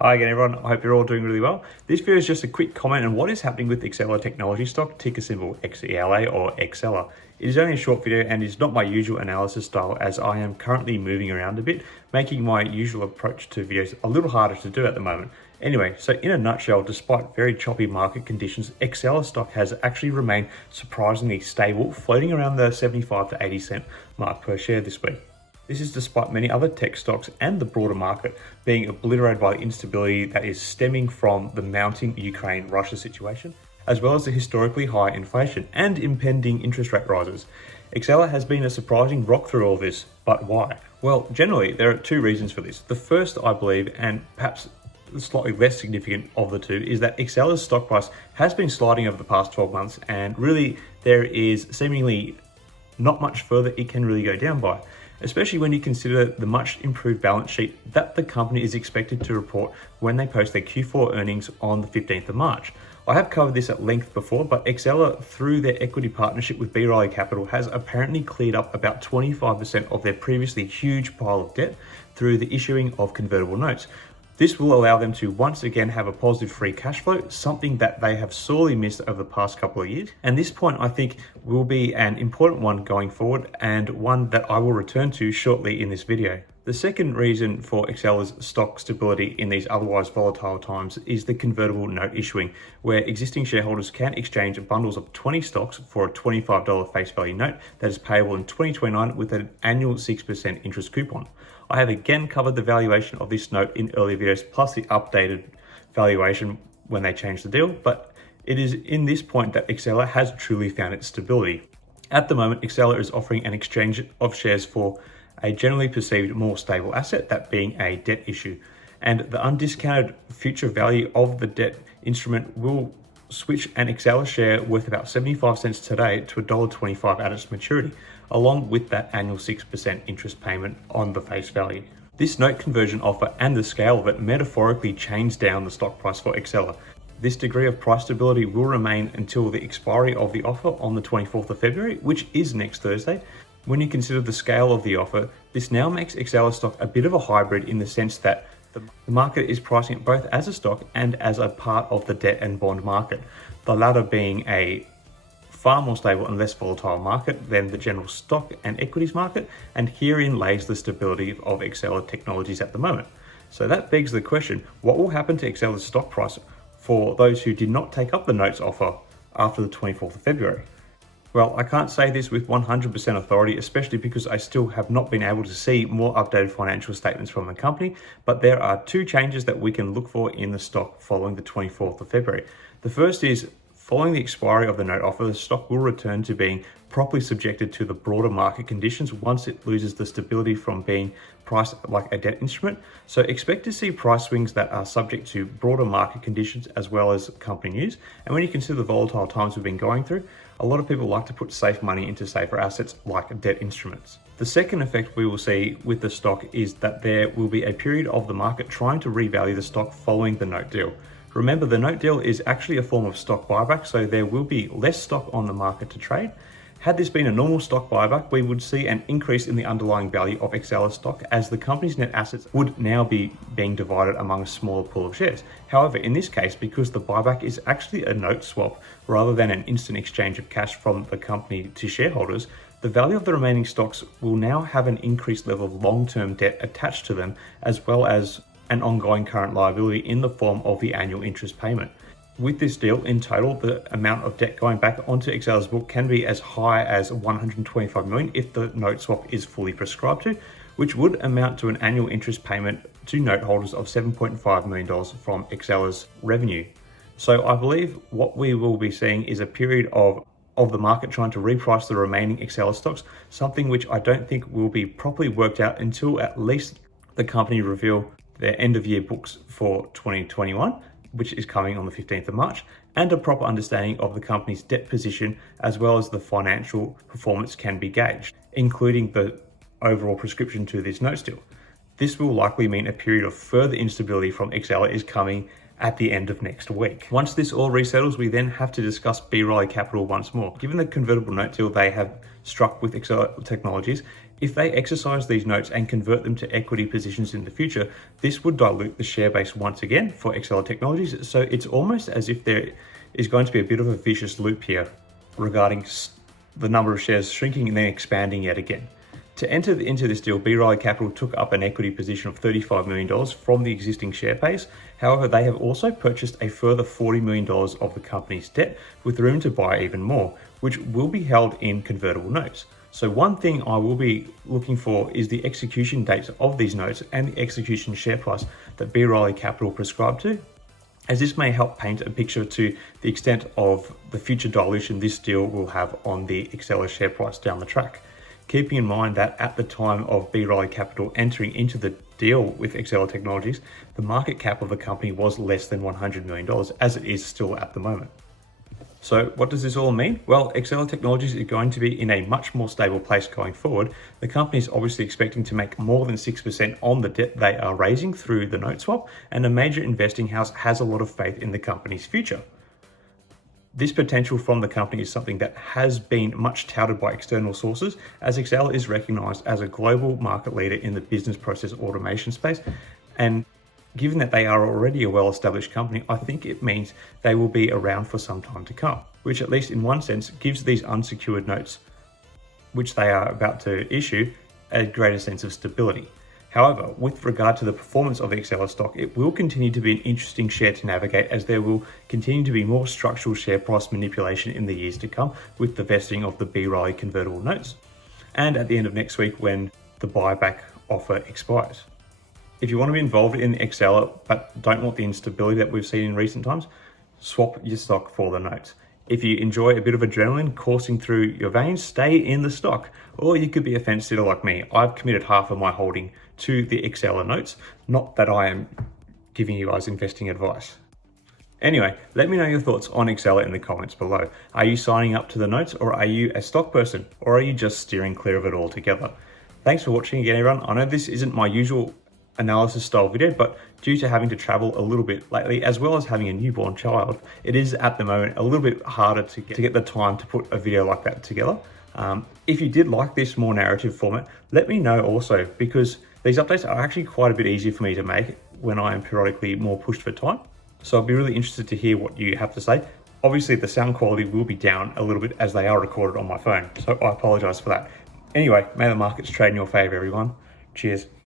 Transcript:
Hi again everyone, I hope you're all doing really well. This video is just a quick comment on what is happening with Xela Technologies stock, ticker symbol XELA or Xela. It is only a short video and is not my usual analysis style as I am currently moving around a bit, making my usual approach to videos a little harder to do at the moment. Anyway, so in a nutshell, despite very choppy market conditions, Xela stock has actually remained surprisingly stable, floating around the 75 to 80 cent mark per share this week. This is despite many other tech stocks and the broader market being obliterated by the instability that is stemming from the mounting Ukraine-Russia situation, as well as the historically high inflation and impending interest rate rises. Xela has been a surprising rock through all this, but why? Well, generally, there are two reasons for this. The first, I believe, and perhaps slightly less significant of the two, is that Xela's stock price has been sliding over the past 12 months, and really there is seemingly not much further it can really go down by, especially when you consider the much improved balance sheet that the company is expected to report when they post their Q4 earnings on the 15th of March. I have covered this at length before, but Xela, through their equity partnership with B. Capital, has apparently cleared up about 25% of their previously huge pile of debt through the issuing of convertible notes. This will allow them to once again have a positive free cash flow, something that they have sorely missed over the past couple of years. And this point, I think, will be an important one going forward and one that I will return to shortly in this video. The second reason for Xela's stock stability in these otherwise volatile times is the convertible note issuing, where existing shareholders can exchange bundles of 20 stocks for a $25 face value note that is payable in 2029 with an annual 6% interest coupon. I have again covered the valuation of this note in earlier videos, plus the updated valuation when they changed the deal, but it is in this point that Xela has truly found its stability. At the moment, Xela is offering an exchange of shares for a generally perceived more stable asset, that being a debt issue. And the undiscounted future value of the debt instrument will switch an Xela share worth about 75 cents today to $1.25 at its maturity, along with that annual 6% interest payment on the face value. This note conversion offer and the scale of it metaphorically chains down the stock price for Xela. This degree of price stability will remain until the expiry of the offer on the 24th of February, which is next Thursday. When you consider the scale of the offer, this now makes Xela stock a bit of a hybrid in the sense that the market is pricing it both as a stock and as a part of the debt and bond market, the latter being a far more stable and less volatile market than the general stock and equities market, and herein lays the stability of Xela Technologies at the moment. So that begs the question, what will happen to Xela's stock price for those who did not take up the notes offer after the 24th of February? Well, I can't say this with 100% authority, especially because I still have not been able to see more updated financial statements from the company, but there are two changes that we can look for in the stock following the 24th of February. The first is, following the expiry of the note offer, the stock will return to being properly subjected to the broader market conditions once it loses the stability from being priced like a debt instrument. So expect to see price swings that are subject to broader market conditions as well as company news. And when you consider the volatile times we've been going through, a lot of people like to put safe money into safer assets like debt instruments. The second effect we will see with the stock is that there will be a period of the market trying to revalue the stock following the note deal. Remember, the note deal is actually a form of stock buyback, so there will be less stock on the market to trade. Had this been a normal stock buyback, we would see an increase in the underlying value of Xela stock, as the company's net assets would now be being divided among a smaller pool of shares. However, in this case, because the buyback is actually a note swap rather than an instant exchange of cash from the company to shareholders, the value of the remaining stocks will now have an increased level of long-term debt attached to them, as well as an ongoing current liability in the form of the annual interest payment. With this deal, in total, the amount of debt going back onto Xela's book can be as high as $125 million if the note swap is fully prescribed to, which would amount to an annual interest payment to note holders of $7.5 million from Xela's revenue. So I believe what we will be seeing is a period of the market trying to reprice the remaining Xela stocks, something which I don't think will be properly worked out until at least the company reveal their end of year books for 2021, which is coming on the 15th of March, and a proper understanding of the company's debt position as well as the financial performance can be gauged, including the overall prescription to this note deal. This will likely mean a period of further instability from Xela is coming at the end of next week. Once this all resettles, we then have to discuss B. Capital once more. Given the convertible note deal they have struck with Xela Technologies, If they exercise these notes and convert them to equity positions in the future, this would dilute the share base once again for Xela Technologies. So it's almost as if there is going to be a bit of a vicious loop here regarding the number of shares shrinking and then expanding yet again. To enter into this deal, B. Riley Capital took up an equity position of $35 million from the existing share base. However, they have also purchased a further $40 million of the company's debt with room to buy even more, which will be held in convertible notes. So one thing I will be looking for is the execution dates of these notes and the execution share price that B. Riley Capital prescribed to, as this may help paint a picture to the extent of the future dilution this deal will have on the Xela share price down the track. Keeping in mind that at the time of B. Riley Capital entering into the deal with Xela Technologies, the market cap of the company was less than $100 million, as it is still at the moment. So what does this all mean? Well, Xela Technologies is going to be in a much more stable place going forward. The company is obviously expecting to make more than 6% on the debt they are raising through the note swap, and a major investing house has a lot of faith in the company's future. This potential from the company is something that has been much touted by external sources, as Xela is recognized as a global market leader in the business process automation space. And given that they are already a well-established company, I think it means they will be around for some time to come, which at least in one sense gives these unsecured notes, which they are about to issue, a greater sense of stability. However, with regard to the performance of Xela stock, it will continue to be an interesting share to navigate, as there will continue to be more structural share price manipulation in the years to come with the vesting of the B. Riley convertible notes, and at the end of next week when the buyback offer expires. If you want to be involved in Xela but don't want the instability that we've seen in recent times, swap your stock for the notes. If you enjoy a bit of adrenaline coursing through your veins, stay in the stock. Or you could be a fence sitter like me. I've committed half of my holding to the Xela notes. Not that I am giving you guys investing advice. Anyway, let me know your thoughts on Xela in the comments below. Are you signing up to the notes, or are you a stock person, or are you just steering clear of it altogether? Thanks for watching again, everyone. I know this isn't my usual analysis style video, but due to having to travel a little bit lately, as well as having a newborn child, it is at the moment a little bit harder to get the time to put a video like that together. If you did like this more narrative format, let me know also, because these updates are actually quite a bit easier for me to make when I am periodically more pushed for time. So I'd be really interested to hear what you have to say. Obviously the sound quality will be down a little bit as they are recorded on my phone, so I apologize for that. Anyway, may the markets trade in your favor, everyone. Cheers.